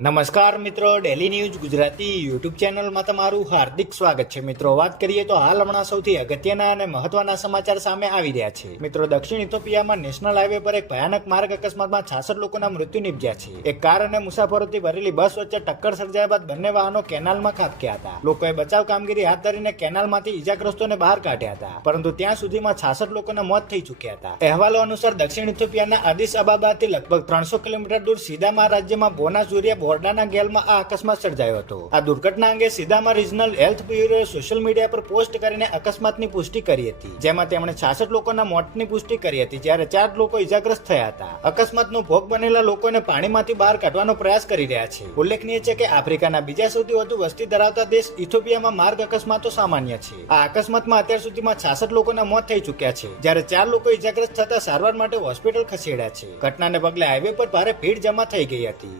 નમસ્કાર મિત્રો, daily news Gujarati YouTube ચેનલમાં તમારું હાર્દિક સ્વાગત છે. મિત્રો, વાત કરીએ તો હાલ હમણાં સૌથી અગત્યના અને મહત્વના સમાચાર સામે આવી રહ્યા છે. મિત્રો, દક્ષિણ ઇથોપિયામાં નેશનલ હાઈવે પર એક ભયાનક માર્ગ અકસ્માતમાં 66 લોકોના મૃત્યુ નિપજ્યા છે. એક કાર અને મુસાફરોથી ભરેલી બસ વચ્ચે ટક્કર સર્જાયા બાદ બંને વાહનો કેનાલમાં ખાબક્યા હતા. લોકોએ બચાવ કામગીરી હાથ ધરીને કેનાલમાંથી ઈજાગ્રસ્તોને બહાર કાઢ્યા હતા, પરંતુ ત્યાં સુધીમાં 66 લોકોના મોત થઈ ચૂક્યા હતા. અહેવાલો અનુસાર દક્ષિણ ઇથોપિયાના આદિસ અબાબાથી લગભગ 300 કિલોમીટર દૂર સીદામા રાજ્યમાં બોનાઝુરિયા બોર્ડાના ગેલમાં આ અકસ્માત સર્જાયો હતો. આ દુર્ઘટના અંગે સીદામા રિજનલ હેલ્થ બ્યુરોએ સોશિયલ મીડિયા પર પોસ્ટ કરીને અકસ્માતની પુષ્ટિ કરી હતી, જેમાં તેમણે 66 લોકોના મોતની પુષ્ટિ કરી હતી, જ્યારે 4 લોકો ઈજાગ્રસ્ત થયા હતા. અકસ્માતનો ભોગ બનેલા લોકોને પાણીમાંથી બહાર કાઢવાનો પ્રયાસ કરી રહ્યા છે. ઉલ્લેખનીય છે કે આફ્રિકાના બીજા સૌથી વધુ વસ્તી ધરાવતા દેશ ઇથોપિયામાં માર્ગ અકસ્માતો સામાન્ય છે. આ અકસ્માતમાં અત્યાર સુધીમાં 66 લોકોના મોત થઈ ચૂક્યા છે, જ્યારે 4 લોકો ઈજાગ્રસ્ત થતા સારવાર માટે હોસ્પિટલ ખસેડ્યા છે. ઘટનાને પગલે હાઈવે પર ભારે ભીડ જમા થઈ ગઈ હતી.